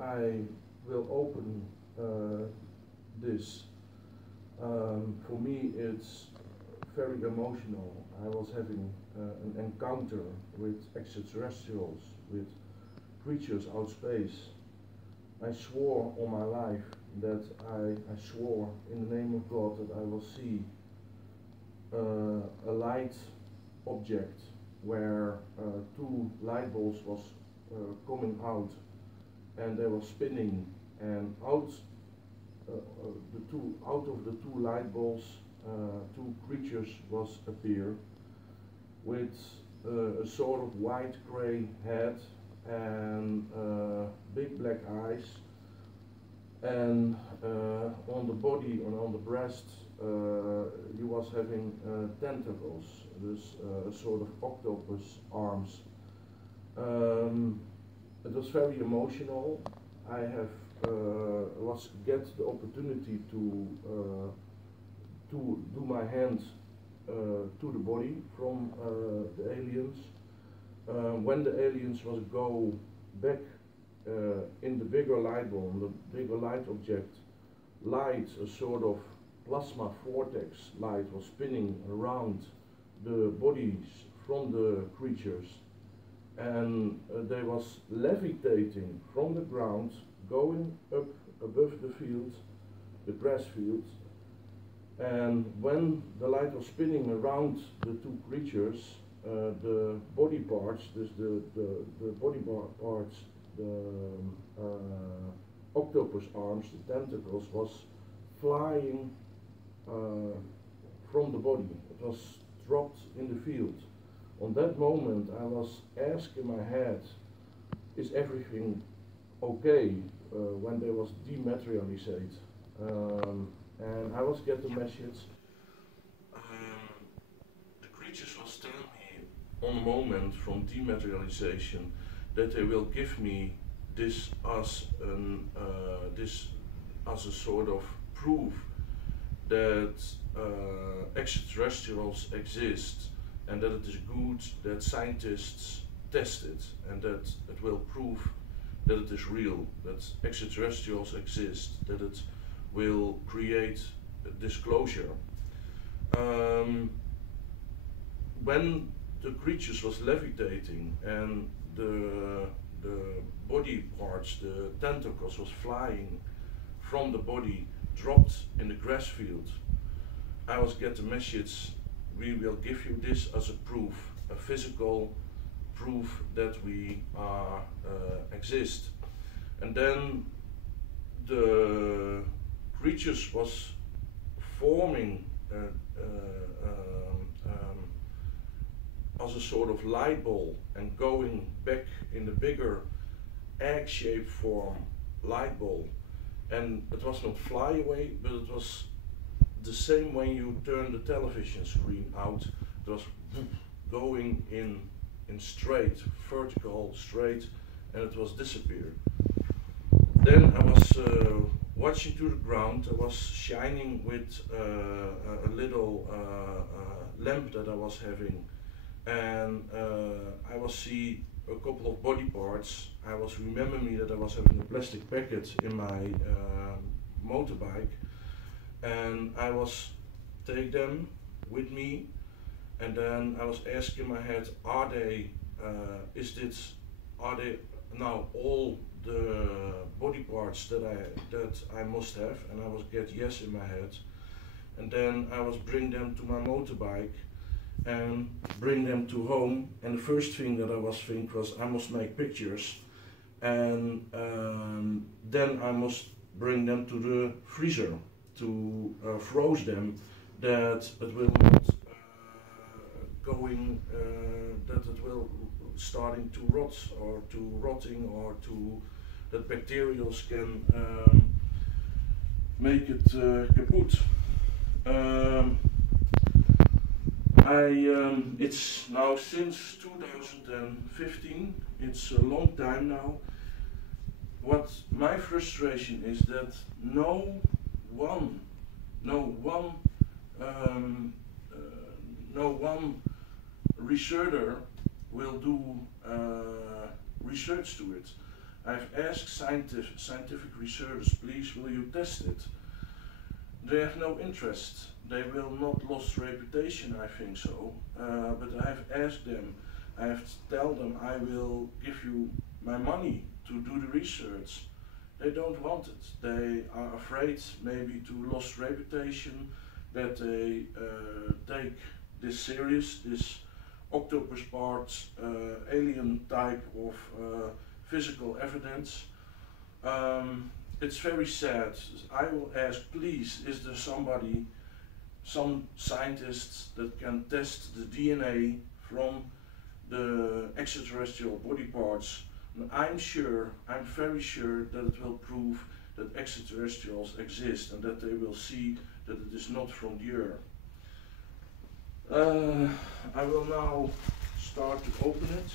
I will open this, for me it's very emotional. I was having an encounter with extraterrestrials, with creatures out space. I swore on my life that I swore in the name of God that I will see a light object where two light bulbs was coming out, and they were spinning, and out of the two light bulbs two creatures was appear with a sort of white gray head and big black eyes, and on the body and on the breast he was having tentacles, this a sort of octopus arms. It was very emotional. I have get the opportunity to do my hands to the body from the aliens. When the aliens was go back in the bigger light bulb, the bigger light object, light, a sort of plasma vortex light was spinning around the bodies from the creatures, and they was levitating from the ground, going up above the field, the grass field. And when the light was spinning around the two creatures, the body parts, the body parts, the octopus arms, the tentacles, was flying from the body. It was dropped in the field. On that moment I was asking my head, is everything okay, when they was dematerialized. And I was get the message, the creatures was telling me on the moment from dematerialization that they will give me this as a sort of proof that extraterrestrials exist, and that it is good that scientists test it, and that it will prove that it is real, that extraterrestrials exist, that it will create disclosure. When the creatures was levitating and the body parts, the tentacles was flying from the body, dropped in the grass field, I was get the message, we will give you this as a proof, a physical proof that we are exist. And then the creatures was forming as a sort of light bulb and going back in the bigger egg-shaped form light bulb. And it was not fly away, but it was the same when you turn the television screen out. It was going in straight, vertical, straight, and it was disappeared. Then I was watching to the ground. I was shining with a little lamp that I was having, and I was see a couple of body parts. I was remembering me that I was having a plastic packet in my motorbike, and I was take them with me, and then I was asking my head, are they now all the body parts that I must have? And I was get yes in my head, and then I was bring them to my motorbike and bring them to home, and the first thing that I was think was I must make pictures, and then I must bring them to the freezer to froze them, that it will not going that it will starting to rot or to rotting, or to that bacteria can make it kaput. It's now since 2015, it's a long time now. What my frustration is that no one researcher will do research to it. I've asked scientific researchers, please will you test it? They have no interest. They will not lose reputation, I think so. But I have asked them, I have to tell them I will give you my money to do the research. They don't want it. They are afraid maybe to lose reputation, that they take this serious, this octopus parts, alien type of physical evidence. It's very sad. I will ask, please, is there somebody, some scientists that can test the DNA from the extraterrestrial body parts? And I'm very sure that it will prove that extraterrestrials exist and that they will see that it is not from the Earth. I will now start to open it.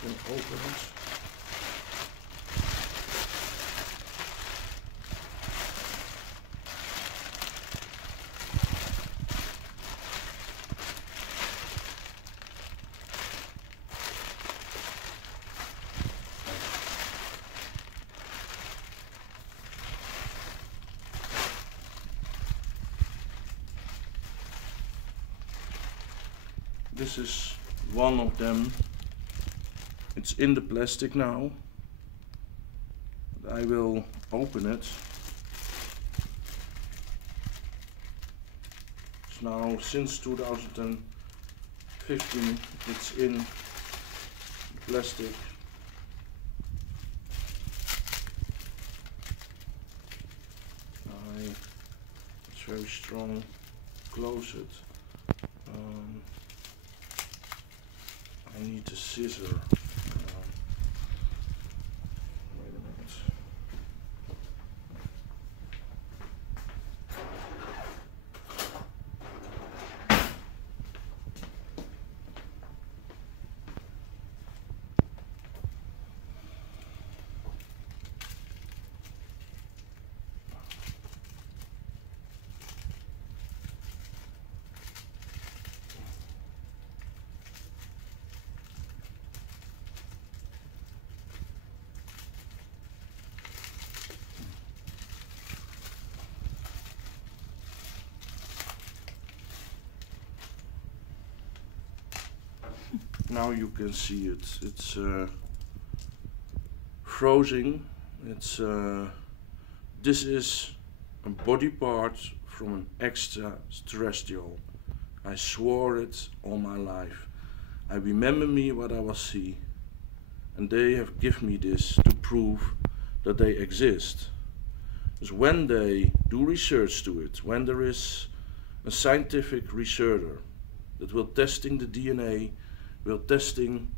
Can open it. This is one of them. It's in the plastic now. I will open it. It's now since 2015. It's in plastic. It's very strong. Close it. I need a scissor. Wait a minute. Now you can see it. It's frozen. It's this is a body part from an extraterrestrial. I swore it all my life. I remember me what I was see, and they have given me this to prove that they exist. Because when they do research to it, when there is a scientific researcher that will testing the DNA, will testing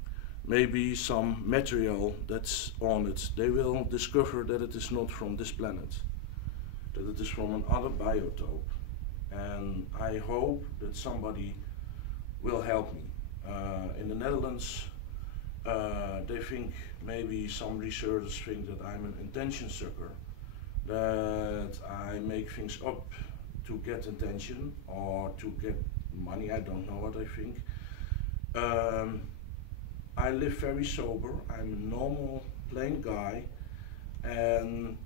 maybe some material that's on it, they will discover that it is not from this planet, that it is from another biotope. And I hope that somebody will help me. In the Netherlands, they think, maybe some researchers think that I'm an attention sucker, that I make things up to get attention or to get money. I don't know what I think. I live very sober. I'm a normal, plain guy, and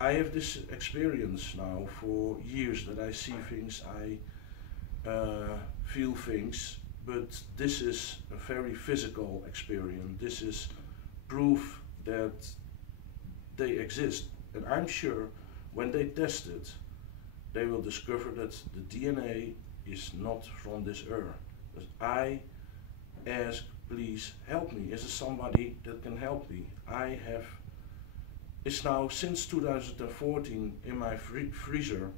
I have this experience now for years that I see things, I feel things, but this is a very physical experience. This is proof that they exist, and I'm sure when they test it, they will discover that the DNA is not from this earth. But I ask, please help me. Is there somebody that can help me? It's now since 2014 in my freezer,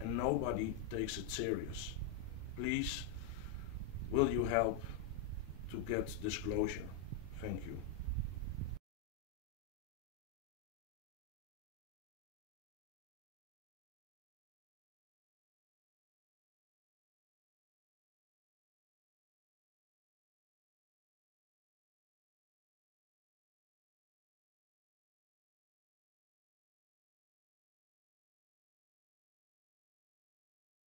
and nobody takes it serious. Please, will you help to get disclosure? Thank you.